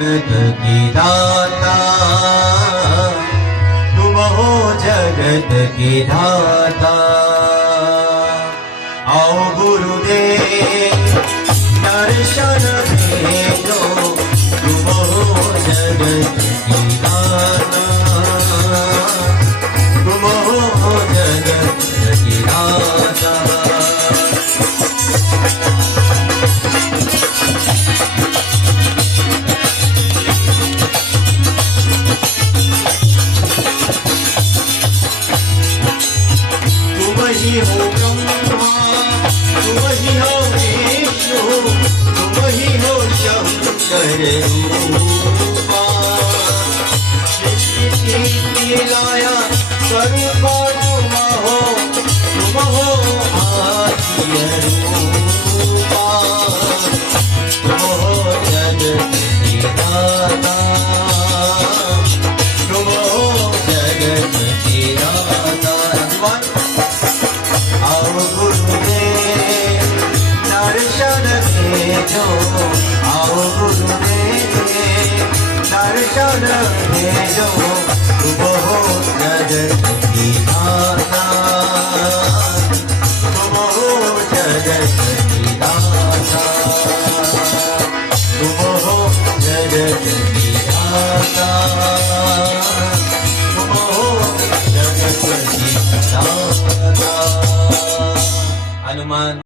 जगत की दाता तुम हो जगत की दाता। आओ गुरुदेव दर्शन दे दो तुम हो जगत की दाता। तुम हो जगत की दाता। तुम ही हो ब्रह्मा तुम ही हो विष्णु तुम ही हो शंकर रूपा। सृष्टि की लाया स्वरूपा तुम हो आद्य रूपा। तुम हो जगत की दाता तुम हो जगत की दाता। आओ गुरुदेव दर्शन भेजो आओ गुरुदेव दर्शन भेजो।